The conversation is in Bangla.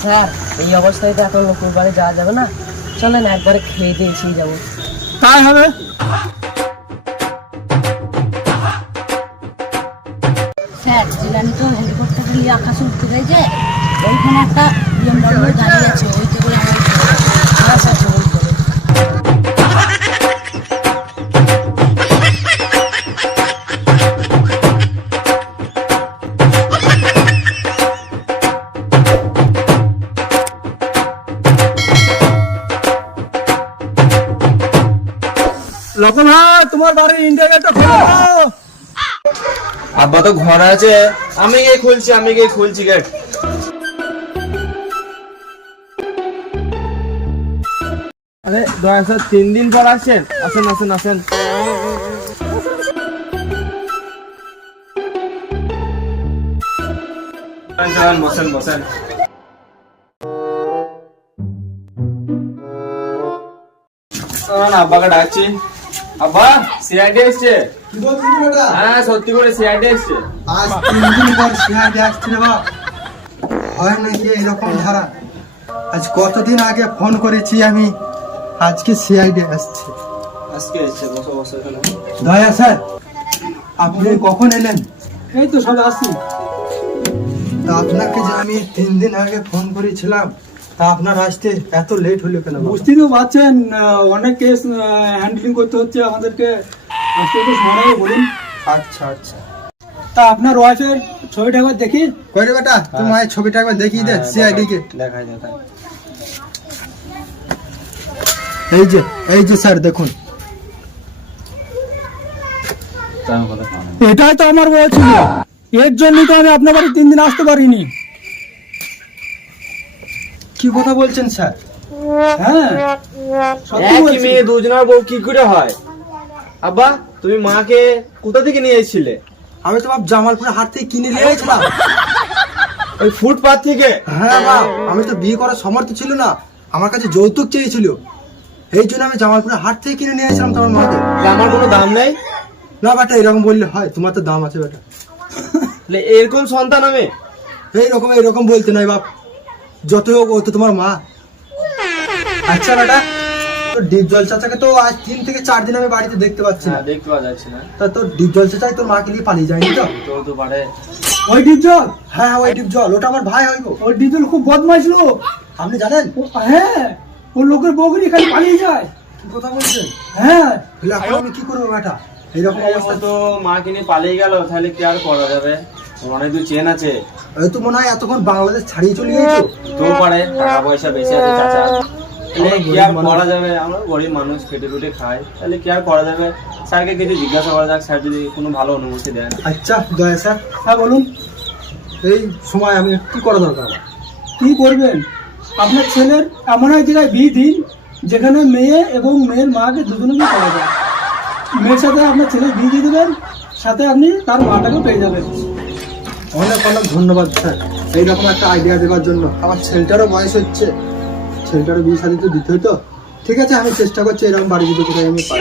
স্যার এই অবস্থায় তো এখন নকুর বাড়ি যাওয়া যাবে না। চলেন একবারে খেয়ে দিয়ে এসেই যাব। তাই হবে? স্যার জিলানি তো হেলিকপ্টার নিয়ে আকাশে উঠতে গেছে ওইখানে একটা বিএমডব্লিউ গাড়ি আছে ওইতে করে আমার লক্ষণ ভাই তোমার বাড়ির ইন্ডিয়া গেটটা খুলে আব্বা তো ঘর আছে। আমি গিয়ে খুলছি আমি গিয়ে খুলছি গেট। আরে দয়া স্যার তিন দিন পর আসছেন আসেন আসেন আসেন। বসেন বসেন আব্বাকে ডাকছি। আব্বা সিআইডি এসছে হ্যাঁ সত্যি করে সিআইডি এসছে আজ তিন দিন পর সিআইডি আসছে রে বাপ হয় নাকি এরকম ধারা? আজ কতদিন আগে ফোন করেছি আমি আজকে সিআইডি আসছে। আজকে এসছে বসো বসো এখানে দয়া স্যার আপনি কখন এলেন? এই তো সব আসছি। তা আপনাকে যে আমি তিন দিন আগে ফোন করেছিলাম তা আপনার আসতে এত লেট হলো কেন বুঝতেই তো পারছেন অনেক কেস হ্যান্ডলিং করতে হচ্ছে আমাদেরকে। আসতে একটু সময় বলুন। আচ্ছা আচ্ছা। তা আপনার ওয়াইফের ছবিটা একবার দেখি। কই রে বেটা? তোমার এই ছবিটা একবার দেখিয়ে দে সিআইডি কে দেখাই দেখাই এই যে এই যে স্যার দেখুন। এটাই তো আমার বউ ছিল এর জন্যই তো আমি আপনার বাড়ি তিন দিন আসতে পারিনি। কি কথা বলছেন স্যার? হ্যাঁ সত্যি একই বলছি। মেয়ে দুজনের বউ কি করে হয়? আব্বা তুমি মাকে কোথা থেকে নিয়ে এসেছিলে? আমি তো বাপ জামালপুরে হাট থেকে কিনে নিয়ে এসেছিলাম। ওই ফুটপাথ থেকে? হ্যাঁ বাপ আমি তো বিয়ে করার সমর্থ ছিল না। আমার কাছে যৌতুক চেয়েছিল। এই জন্য আমি জামালপুরের হাট থেকে কিনে নিয়ে এসেছিলাম তোমার মাকে। আমার কোনো দাম নেই? না বেটা এরকম বললে হয় তোমার তো দাম আছে বেটা। তাহলে এরকম সন্তান আমি? এইরকম এইরকম বলতে নাই বাপ যতই হোক ও তো তোমার মা। আচ্ছা বেটা তো ডিপজল চাচাকে তো আজ তিন থেকে চার দিন আমি বাড়িতে দেখতে পাচ্ছি না। হ্যাঁ দেখতে পাওয়া যাচ্ছে না। তা তোর ডিপজল চাচাই তোর মাকে নিয়ে পালিয়ে যায়নি তো? তো তো পারে। ওই ডিপজল হ্যাঁ ওই ডিপজল ওটা আমার ভাই হইব। ওই ডিপজল খুব বদমাইশ লোক। আপনি জানেন? হ্যাঁ ও লোকের বগরি খালি পালিয়ে যায়। কি কথা বলছেন? হ্যাঁ। তাহলে এখন আমি কি করব বেটা এইরকম অবস্থা। তো মাকে নিয়ে পালিয়ে গেল তাহলে কি আর করা যাবে? অনেক দূর চেন আছে। এই তো মনে হয় এতক্ষণ বাংলাদেশ ছাড়িয়ে চলে গেছো তো পারে টাকা পয়সা বেশি আছে চাচা। তাহলে কি আর করা যাবে? আমরা গরিব মানুষ খেটে খুটে খাই। তাহলে কি আর করা যাবে? স্যারকে কিছু জিজ্ঞাসা করা যাক স্যার যদি কোনো ভালো অনুমতি দেন। আচ্ছা দয়া স্যার। হ্যাঁ বলুন। এই সময় আমি কি করা দরকার? আমার? কি করবেন? আপনার ছেলের এমন এক জায়গায় বিয়ে দিন যেখানে মেয়ে এবং মেয়ের মাকে দুজনকে পাওয়া যায়। মেয়ের সাথে আপনার ছেলে বিয়ে দিয়ে দেবেন সাথে আপনি তার মাটাকেও পেয়ে যাবেন। অনেক অনেক ধন্যবাদ, স্যার। এইরকম একটা আইডিয়া দেওয়ার জন্য। আমার ছেলেটারও বয়স হচ্ছে। ছেলেটারও বিয়ে শাদি তো দিতে হতো ঠিক আছে, আমি চেষ্টা করছি এরকম বাড়ি যদি কোথায় আমি পাই।